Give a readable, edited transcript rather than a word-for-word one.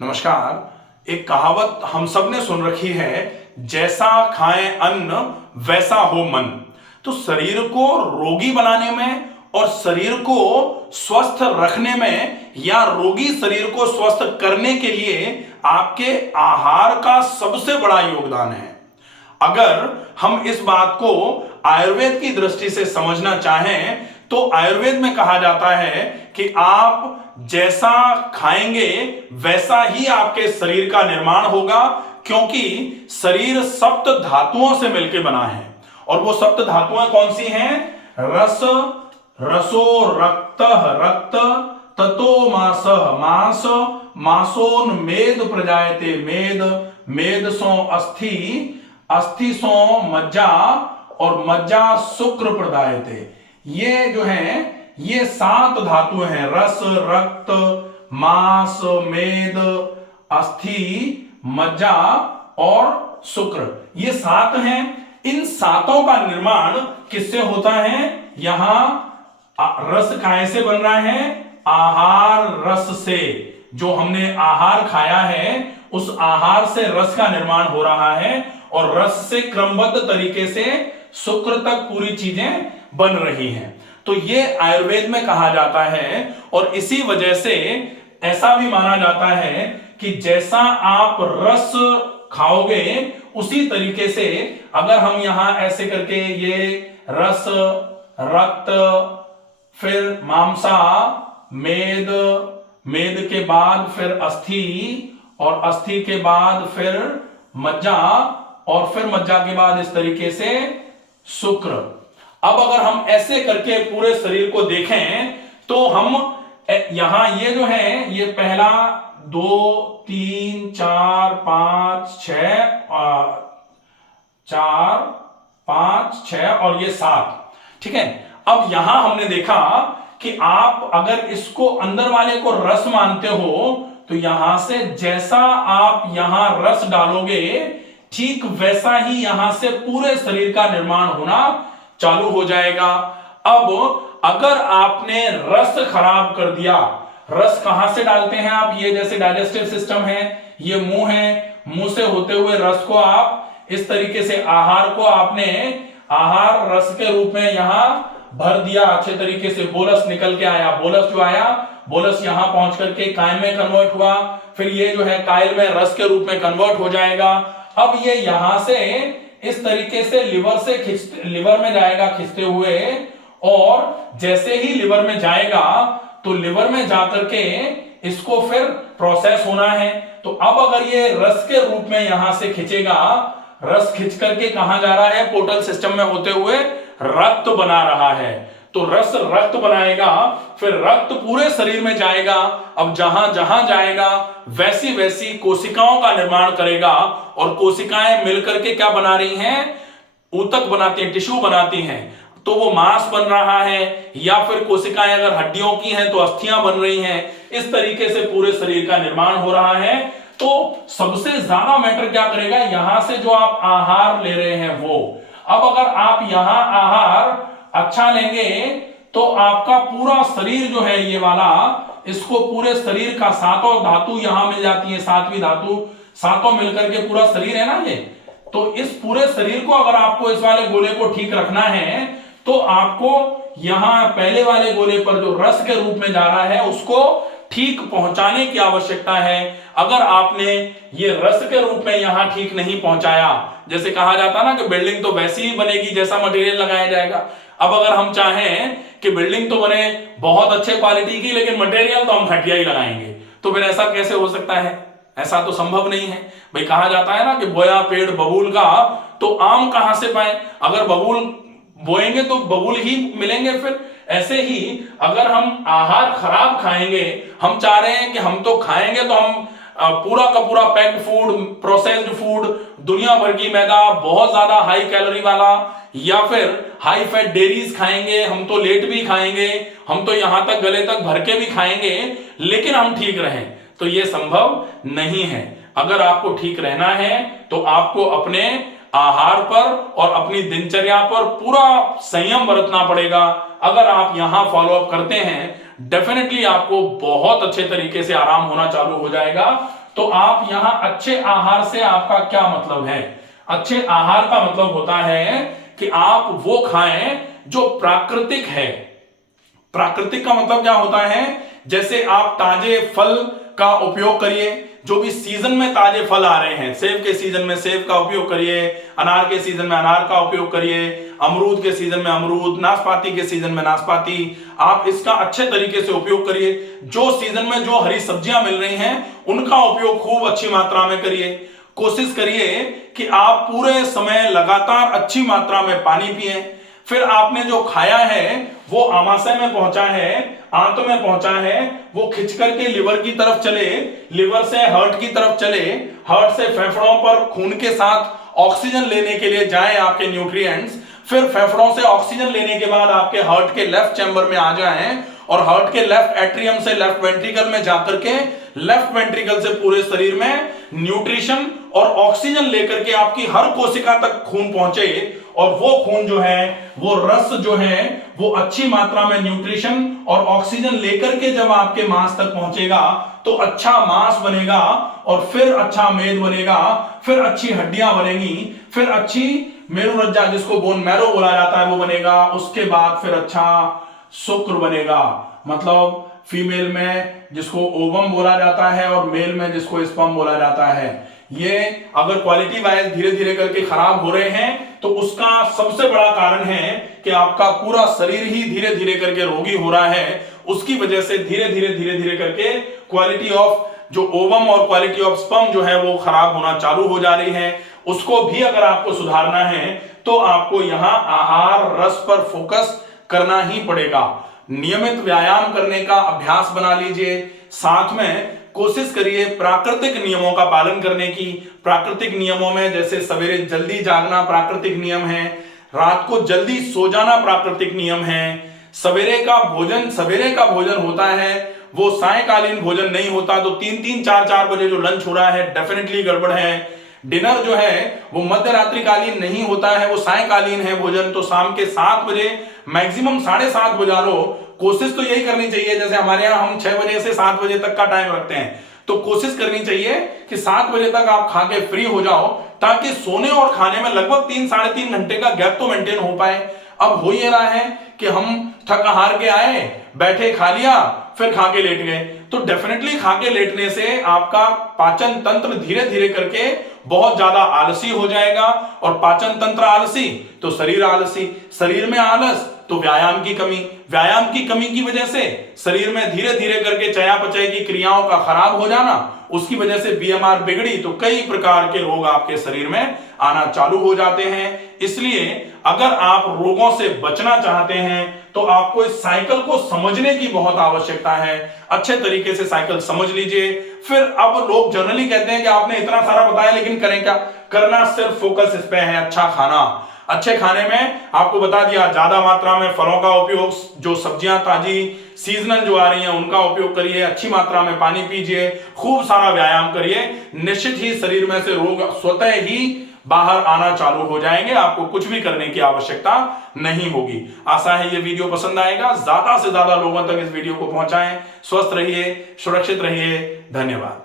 नमस्कार। एक कहावत हम सब ने सुन रखी है, जैसा खाएं अन्न वैसा हो मन। तो शरीर को रोगी बनाने में और शरीर को स्वस्थ रखने में या रोगी शरीर को स्वस्थ करने के लिए आपके आहार का सबसे बड़ा योगदान है। अगर हम इस बात को आयुर्वेद की दृष्टि से समझना चाहें तो आयुर्वेद में कहा जाता है कि आप जैसा खाएंगे वैसा ही आपके शरीर का निर्माण होगा, क्योंकि शरीर सप्त धातुओं से मिलकर बना है। और वो सप्त धातुएं कौन सी हैं? रस, रसो रक्त, रक्त, ततो मासः, मांस, मांसोन्मेद प्रजायते, मेद, मेद सो अस्थि, अस्थि सो मज्जा और मज्जा शुक्र प्रदायते। ये जो है ये 7 धातु हैं, रस, रक्त, मांस, मेद, अस्थि, मज्जा और शुक्र। ये 7 हैं। इन 7 का निर्माण किससे होता है? यहां रस काय से बन रहा है? आहार रस से। जो हमने आहार खाया है उस आहार से रस का निर्माण हो रहा है और रस से क्रमबद्ध तरीके से शुक्र तक पूरी चीजें बन रही हैं। तो ये आयुर्वेद में कहा जाता है और इसी वजह से ऐसा भी माना जाता है कि जैसा आप रस खाओगे उसी तरीके से अगर हम यहां ऐसे करके ये रस, रक्त, फिर मांसा, मेद, मेद के बाद फिर अस्थि और अस्थि के बाद फिर मज्जा और फिर मज्जा के बाद इस तरीके से शुक्र। अब अगर हम ऐसे करके पूरे शरीर को देखें तो हम यहां ये जो है ये पहला 2 3 4 5 6 4 5 6 और ये 7, ठीक है। अब यहां हमने देखा कि आप अगर इसको अंदर वाले को रस मानते हो तो यहां से जैसा आप यहां रस डालोगे ठीक वैसा ही यहां से पूरे शरीर का निर्माण होना चालू हो जाएगा। अब अगर आपने रस खराब कर दिया, रस कहां से डालते हैं आप? ये जैसे डाइजेस्टिव सिस्टम है, ये मुंह है, मुंह से होते हुए रस को आप इस तरीके से आहार को आपने आहार रस के रूप में यहां भर दिया अच्छे तरीके से, बोलस निकल के आया, बोलस जो आया बोलस यहां पहुंच करके कायल में कन्वर्ट हुआ, फिर ये जो है कायल में रस के रूप में कन्वर्ट हो जाएगा। अब ये यहां से इस तरीके से लिवर में जाएगा खिंचते हुए, और जैसे ही लिवर में जाएगा तो लिवर में जाकर के इसको फिर प्रोसेस होना है। तो अब अगर ये रस के रूप में यहां से खिंचेगा, रस खिंच करके कहां जा रहा है? पोर्टल सिस्टम में होते हुए रक्त बना रहा है। तो रस रक्त बनाएगा, फिर रक्त पूरे शरीर में जाएगा। अब जहां जहां जाएगा वैसी वैसी कोशिकाओं का निर्माण करेगा और कोशिकाएं मिलकर के क्या बना रही हैं? ऊतक बनाती हैं, टिश्यू बनाती हैं। तो वो मांस बन रहा है, या फिर कोशिकाएं अगर हड्डियों की हैं तो अस्थियां बन रही हैं। इस तरीके से पूरे शरीर का निर्माण हो रहा है। तो सबसे ज्यादा मैटर क्या करेगा? यहां से जो आप आहार ले रहे हैं वो। अब अगर आप यहां आहार अच्छा लेंगे तो आपका पूरा शरीर जो है ये वाला, इसको पूरे शरीर का 7 धातु यहां मिल जाती है, 7वीं धातु, 7 मिलकर के पूरा शरीर है ना ये। तो इस पूरे शरीर को अगर आपको इस वाले गोले को ठीक रखना है तो आपको यहां पहले वाले गोले पर जो रस के रूप में जा रहा है उसको ठीक पहुंचाने की आवश्यकता है। अगर आपने ये रस के रूप में यहां ठीक नहीं पहुंचाया, जैसे कहा जाता ना कि बिल्डिंग तो वैसी ही बनेगी जैसा मटेरियल लगाया जाएगा। अब अगर हम चाहें कि बिल्डिंग तो बने बहुत अच्छे क्वालिटी की लेकिन मटेरियल तो हम घटिया ही लगाएंगे, तो फिर ऐसा कैसे हो सकता है? ऐसा तो संभव नहीं है भाई। कहा जाता है ना कि बोया पेड़ बबूल का, तो आम कहां से पाए? अगर बबूल बोएंगे तो बबूल ही मिलेंगे। फिर ऐसे ही अगर हम आहार खराब खाएंगे, हम चाह रहे हैं कि हम तो खाएंगे तो हम पूरा का पूरा पैक्ड फूड, प्रोसेस्ड फूड, दुनिया भर की मैदा, बहुत ज्यादा हाई कैलोरी वाला, या फिर हाई फैट डेयरीज खाएंगे, हम तो लेट भी खाएंगे, हम तो यहां तक गले तक भर के भी खाएंगे, लेकिन हम ठीक रहें, तो यह संभव नहीं है। अगर आपको ठीक रहना है तो आपको अपने आहार पर और अपनी दिनचर्या पर पूरा संयम बरतना पड़ेगा। अगर आप यहां फॉलो अप करते हैं डेफिनेटली आपको बहुत अच्छे तरीके से आराम होना चालू हो जाएगा। तो आप यहां अच्छे आहार से आपका क्या मतलब है? अच्छे आहार का मतलब होता है कि आप वो खाएं जो प्राकृतिक है। प्राकृतिक का मतलब क्या होता है? जैसे आप ताजे फल का उपयोग करिए, जो भी सीजन में ताजे फल आ रहे हैं, सेब के सीजन में सेब का उपयोग करिए, अनार के सीजन में अनार का उपयोग करिए, अमरूद के सीजन में अमरूद, नाशपाती के सीजन में नाशपाती, आप इसका अच्छे तरीके से उपयोग करिए। जो सीजन में जो हरी सब्जियां मिल रही हैं उनका उपयोग खूब अच्छी मात्रा में करिए। कोशिश करिए कि आप पूरे समय लगातार अच्छी मात्रा में पानी पिए। फिर आपने जो खाया है वो आमाशय में पहुंचा है, आंत में पहुंचा है, वो खिंच करके लिवर की तरफ चले, लिवर से हार्ट की तरफ चले, हार्ट से फेफड़ों पर खून के साथ ऑक्सीजन लेने के लिए जाए आपके न्यूट्रिएंट्स, फिर फेफड़ों से ऑक्सीजन लेने के बाद आपके हार्ट के लेफ्ट चैम्बर में आ जाएं और हार्ट के लेफ्ट एट्रियम से लेफ्ट वेंट्रिकल में जाकर के लेफ्ट वेंट्रिकल से पूरे शरीर में न्यूट्रिशन और ऑक्सीजन लेकर के आपकी हर कोशिका तक खून पहुंचे, और वो खून जो है, वो रस जो है, वो अच्छी मात्रा में न्यूट्रिशन और ऑक्सीजन लेकर के जब आपके मांस तक पहुंचेगा तो अच्छा मांस बनेगा, और फिर अच्छा मेद बनेगा, फिर अच्छी हड्डियां बनेंगी, फिर अच्छी मेरुरज्जा जिसको बोन मैरो बोला जाता है वो बनेगा, उसके बाद फिर अच्छा शुक्र बनेगा। मतलब फीमेल में जिसको ओवम बोला जाता है और मेल में जिसको स्पर्म बोला जाता है। ये अगर क्वालिटी वाइज धीरे धीरे करके खराब हो रहे हैं तो उसका सबसे बड़ा कारण है कि आपका पूरा शरीर ही धीरे धीरे करके रोगी हो रहा है। उसकी वजह से धीरे धीरे करके क्वालिटी ऑफ जो ओवम और क्वालिटी ऑफ स्पर्म जो है वो खराब होना चालू हो जा रही है। उसको भी अगर आपको सुधारना है तो आपको यहां आहार रस पर फोकस करना ही पड़ेगा। नियमित व्यायाम करने का अभ्यास बना लीजिए, साथ में कोशिश करिए प्राकृतिक नियमों का पालन करने की। प्राकृतिक नियमों में जैसे सवेरे जल्दी जागना प्राकृतिक नियम है, रात को जल्दी सो जाना प्राकृतिक नियम है, सवेरे का भोजन होता है वो सायकालीन भोजन नहीं होता, तो 3-3 4-4 बजे जो लंच हो रहा है डेफिनेटली गड़बड़ है। डिनर जो है वो मध्य रात्रिकालीन नहीं होता है, वो सायकालीन है भोजन, तो शाम के 7 बजे मैक्सिमम 7:30 बजा लो। कोशिश तो यही करनी चाहिए, जैसे हमारे यहाँ हम 6 बजे से 7 बजे तक का टाइम रखते हैं, तो कोशिश करनी चाहिए कि 7 बजे तक आप खा के फ्री हो जाओ, ताकि सोने और खाने में लगभग 3-3.5 घंटे का गैप तो मेंटेन हो पाए। अब हो ये रहा है कि हम थक हार के आए, बैठे, खा लिया, फिर खा के लेट गए, तो डेफिनेटली खा के लेटने से आपका पाचन तंत्र धीरे धीरे करके बहुत ज्यादा आलसी हो जाएगा, और पाचन तंत्र आलसी तो शरीर आलसी, शरीर में आलस तो व्यायाम की कमी की वजह से शरीर में धीरे धीरे करके चयापचय की क्रियाओं का खराब हो जाना, उसकी वजह से बीएमआर बिगड़ी तो कई प्रकार के रोग आपके शरीर में आना चालू हो जाते हैं। इसलिए अगर आप रोगों से बचना चाहते हैं तो आपको इस साइकिल को समझने की बहुत आवश्यकता है। अच्छे तरीके से साइकिल समझ लीजिए। फिर अब लोग जनरली कहते हैं कि आपने इतना सारा बताया लेकिन करें क्या? करना सिर्फ फोकस इस पे है, अच्छा खाना। अच्छे खाने में आपको बता दिया, ज्यादा मात्रा में फलों का उपयोग, जो सब्जियां ताजी सीजनल जो आ रही हैं उनका उपयोग करिए, अच्छी मात्रा में पानी पीजिए, खूब सारा व्यायाम करिए, निश्चित ही शरीर में से रोग स्वतः ही बाहर आना चालू हो जाएंगे। आपको कुछ भी करने की आवश्यकता नहीं होगी। आशा है ये वीडियो पसंद आएगा, ज्यादा से ज्यादा लोगों तक इस वीडियो को पहुंचाएं। स्वस्थ रहिए, सुरक्षित रहिए, धन्यवाद।